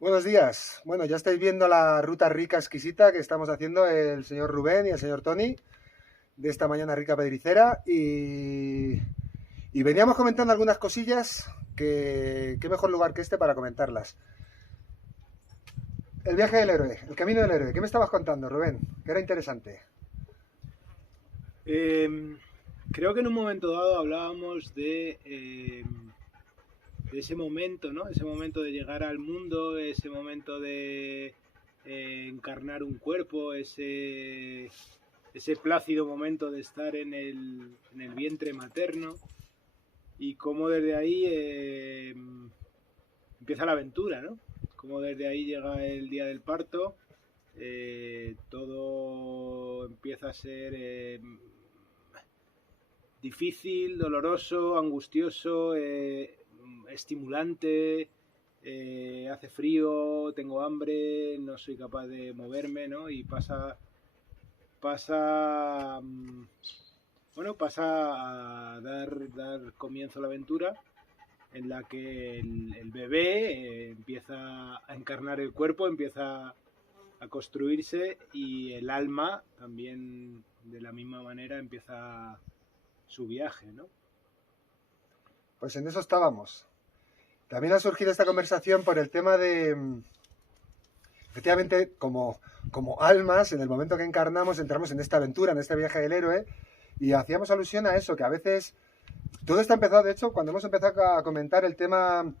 Buenos días. Bueno, ya estáis viendo la ruta rica exquisita que estamos haciendo el señor Rubén y el señor Tony de esta mañana rica pedricera y veníamos comentando algunas cosillas que qué mejor lugar que este para comentarlas. El viaje del héroe, el camino del héroe. ¿Qué me estabas contando, Rubén? Que era interesante. Creo que en un momento dado hablábamos de ese momento, ¿no? Ese momento de llegar al mundo, ese momento de encarnar un cuerpo, ese plácido momento de estar en el vientre materno, y cómo desde ahí empieza la aventura, ¿no? Cómo desde ahí llega el día del parto, todo empieza a ser difícil, doloroso, angustioso, estimulante, hace frío, tengo hambre, no soy capaz de moverme, ¿no? Y pasa a dar comienzo a la aventura, en la que el bebé empieza a encarnar el cuerpo, empieza a construirse, y el alma también de la misma manera empieza su viaje, ¿no? Pues en eso estábamos. También ha surgido esta conversación por el tema de, efectivamente, como almas, en el momento que encarnamos, entramos en esta aventura, en este viaje del héroe, y hacíamos alusión a eso, que a veces todo está empezado, de hecho, cuando hemos empezado a comentar el tema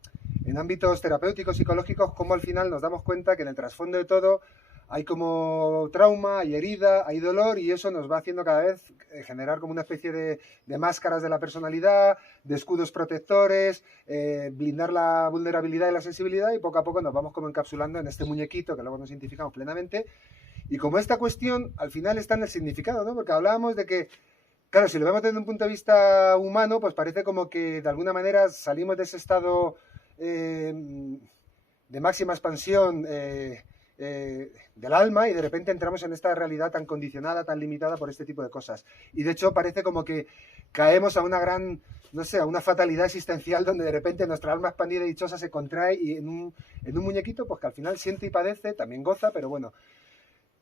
en ámbitos terapéuticos, psicológicos, cómo al final nos damos cuenta que en el trasfondo de todo hay como trauma, hay herida, hay dolor, y eso nos va haciendo cada vez generar como una especie de máscaras de la personalidad, de escudos protectores, blindar la vulnerabilidad y la sensibilidad, y poco a poco nos vamos como encapsulando en este muñequito que luego nos identificamos plenamente. Y como esta cuestión al final está en el significado, ¿no? Porque hablábamos de que, claro, si lo vemos desde un punto de vista humano, pues parece como que de alguna manera salimos de ese estado de máxima expansión del alma, y de repente entramos en esta realidad tan condicionada, tan limitada por este tipo de cosas. Y de hecho parece como que caemos a una gran, no sé, a una fatalidad existencial donde de repente nuestra alma expandida y dichosa se contrae, y en un muñequito pues que al final siente y padece, también goza, pero bueno,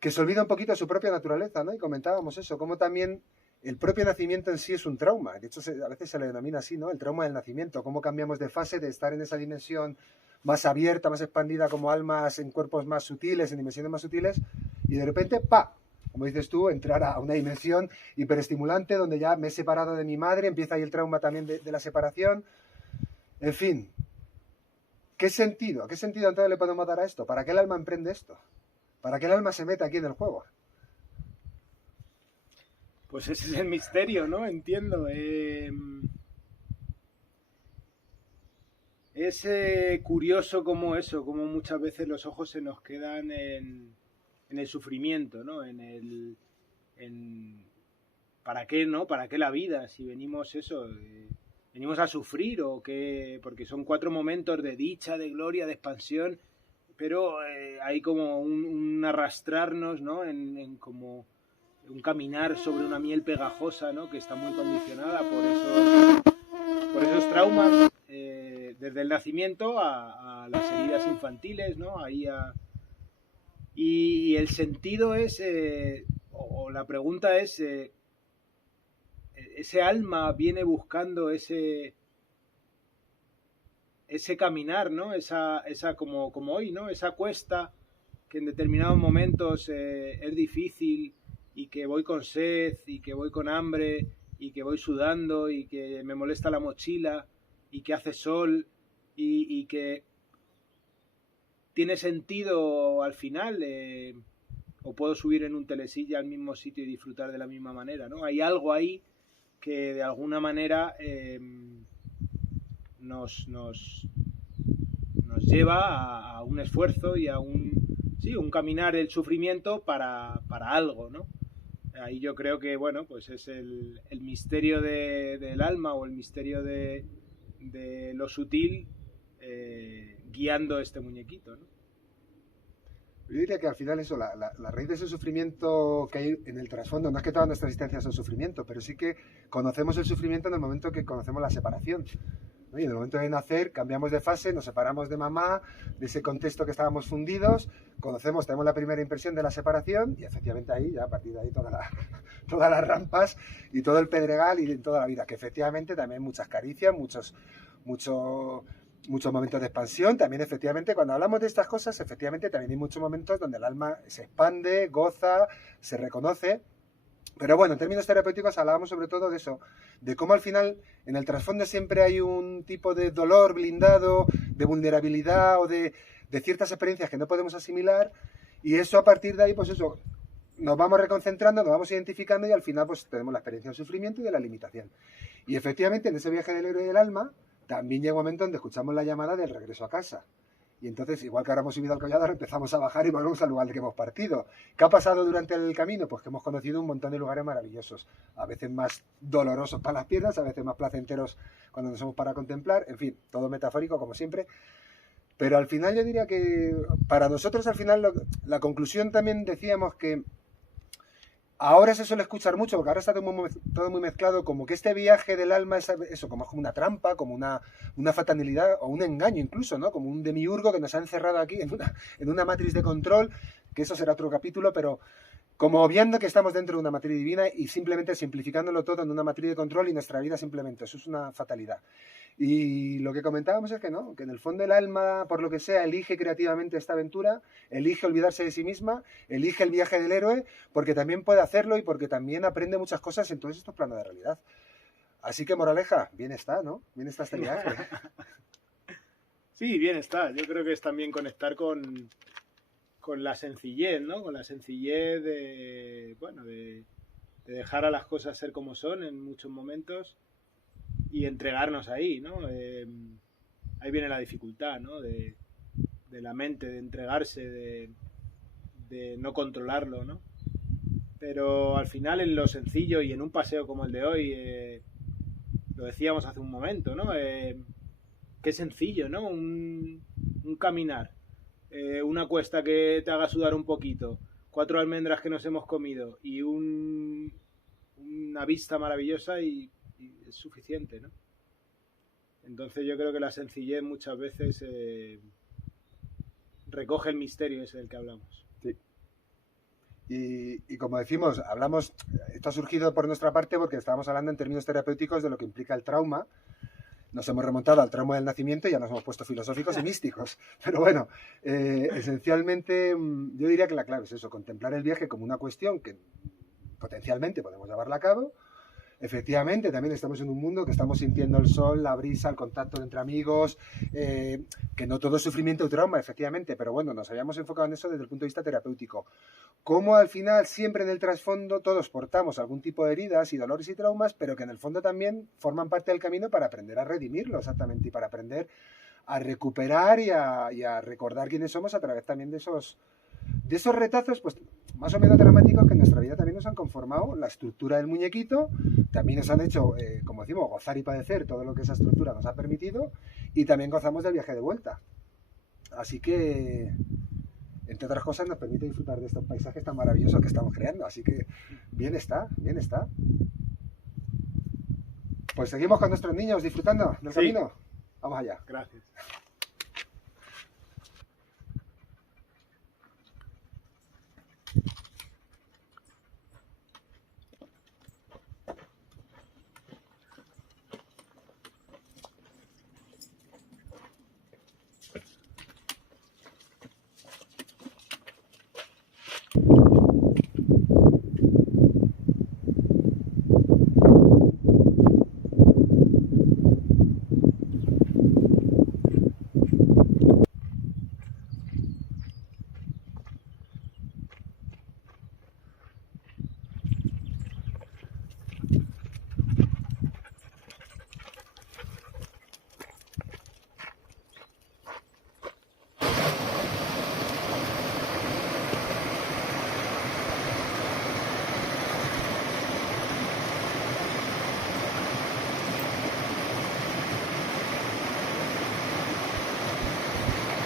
que se olvida un poquito de su propia naturaleza, ¿no? Y comentábamos eso, como también el propio nacimiento en sí es un trauma. De hecho, a veces se le denomina así, ¿no? El trauma del nacimiento. Cómo cambiamos de fase, de estar en esa dimensión más abierta, más expandida como almas, en cuerpos más sutiles, en dimensiones más sutiles, y de repente, ¡pa!, como dices tú, entrar a una dimensión hiperestimulante donde ya me he separado de mi madre, empieza ahí el trauma también de la separación. En fin, ¿qué sentido entonces le podemos dar a esto? ¿Para qué el alma emprende esto? ¿Para qué el alma se mete aquí en el juego? Pues ese es el misterio, ¿no? Entiendo. curioso como muchas veces los ojos se nos quedan en el sufrimiento, ¿no? ¿Para qué, no? ¿Para qué la vida? Si venimos venimos a sufrir o qué, porque son 4 momentos de dicha, de gloria, de expansión, pero hay como un arrastrarnos, ¿no? En como un caminar sobre una miel pegajosa, ¿no? Que está muy condicionada por esos traumas, desde el nacimiento a las heridas infantiles, ¿no? Y el sentido es, o la pregunta es, ese alma viene buscando ese caminar, ¿no? Esa como hoy, ¿no? Esa cuesta que en determinados momentos es difícil, y que voy con sed, y que voy con hambre, y que voy sudando, y que me molesta la mochila, y que hace sol, y que tiene sentido al final, o puedo subir en un telesilla al mismo sitio y disfrutar de la misma manera, ¿no? Hay algo ahí que de alguna manera nos lleva a un esfuerzo y a un caminar, el sufrimiento para algo, ¿no? Ahí yo creo que, bueno, pues es el misterio del alma, o el misterio de lo sutil, guiando este muñequito, ¿no? Yo diría que al final eso, la raíz de ese sufrimiento que hay en el trasfondo, no es que toda nuestra existencia sea un sufrimiento, pero sí que conocemos el sufrimiento en el momento que conocemos la separación, ¿no? Y en el momento de nacer cambiamos de fase, nos separamos de mamá, de ese contexto que estábamos fundidos, tenemos la primera impresión de la separación, y efectivamente ahí, ya a partir de ahí todas las rampas y todo el pedregal y toda la vida, que efectivamente también muchas caricias, muchos momentos de expansión. También efectivamente cuando hablamos de estas cosas, efectivamente también hay muchos momentos donde el alma se expande, goza, se reconoce. Pero bueno, en términos terapéuticos hablábamos sobre todo de eso, de cómo al final en el trasfondo siempre hay un tipo de dolor blindado, de vulnerabilidad o de ciertas experiencias que no podemos asimilar, y eso a partir de ahí, pues eso, nos vamos reconcentrando, nos vamos identificando, y al final pues tenemos la experiencia del sufrimiento y de la limitación. Y efectivamente en ese viaje del héroe y del alma también llega un momento donde escuchamos la llamada del regreso a casa. Y entonces, igual que ahora hemos subido al collador, empezamos a bajar y volvemos al lugar del que hemos partido. ¿Qué ha pasado durante el camino? Pues que hemos conocido un montón de lugares maravillosos. A veces más dolorosos para las piernas, a veces más placenteros cuando nos somos para contemplar. En fin, todo metafórico como siempre. Pero al final yo diría que para nosotros al final la conclusión también decíamos que ahora se suele escuchar mucho, porque ahora está todo muy mezclado, como que este viaje del alma es eso, como una trampa, como una fatalidad o un engaño incluso, ¿no? Como un demiurgo que nos ha encerrado aquí en una matriz de control, que eso será otro capítulo, pero como obviando que estamos dentro de una matriz divina y simplemente simplificándolo todo en una matriz de control y nuestra vida simplemente, eso es una fatalidad. Y lo que comentábamos es que no, que en el fondo el alma, por lo que sea, elige creativamente esta aventura, elige olvidarse de sí misma, elige el viaje del héroe, porque también puede hacerlo y porque también aprende muchas cosas en todos estos planos de realidad. Así que, moraleja, bien está, ¿no? Bien está este viaje. Sí, bien está. Yo creo que es también conectar con la sencillez, ¿no? Con la sencillez de dejar a las cosas ser como son en muchos momentos y entregarnos ahí, ¿no? Ahí viene la dificultad, ¿no? De la mente, de entregarse, de no controlarlo, ¿no? Pero al final en lo sencillo y en un paseo como el de hoy, lo decíamos hace un momento, ¿no? Qué sencillo, ¿no? Un caminar, una cuesta que te haga sudar un poquito, 4 almendras que nos hemos comido y una vista maravillosa y es suficiente, ¿no? Entonces yo creo que la sencillez muchas veces recoge el misterio ese del que hablamos. Sí. Y como decimos, esto ha surgido por nuestra parte porque estábamos hablando en términos terapéuticos de lo que implica el trauma. Nos hemos remontado al trauma del nacimiento y ya nos hemos puesto filosóficos y místicos. Pero bueno, esencialmente yo diría que la clave es eso, contemplar el viaje como una cuestión que potencialmente podemos llevarla a cabo. Efectivamente, también estamos en un mundo que estamos sintiendo el sol, la brisa, el contacto entre amigos, que no todo es sufrimiento o trauma, efectivamente, pero bueno, nos habíamos enfocado en eso desde el punto de vista terapéutico. Cómo al final, siempre en el trasfondo, todos portamos algún tipo de heridas y dolores y traumas, pero que en el fondo también forman parte del camino para aprender a redimirlo, exactamente, y para aprender a recuperar y a recordar quiénes somos a través también de esos retazos, pues más o menos dramáticos que en nuestra vida también nos han conformado la estructura del muñequito, también nos han hecho, como decimos, gozar y padecer todo lo que esa estructura nos ha permitido, y también gozamos del viaje de vuelta. Así que, entre otras cosas, nos permite disfrutar de estos paisajes tan maravillosos que estamos creando. Así que, bien está, bien está. Pues seguimos con nuestros niños disfrutando del camino. Vamos allá. Gracias.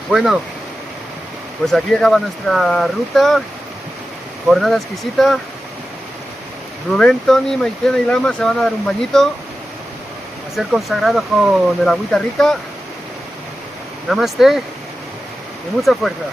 Bueno, pues aquí acaba nuestra ruta, jornada exquisita. Rubén, Tony, Maitena y Lama se van a dar un bañito, a ser consagrados con el agüita rica. Namaste y mucha fuerza.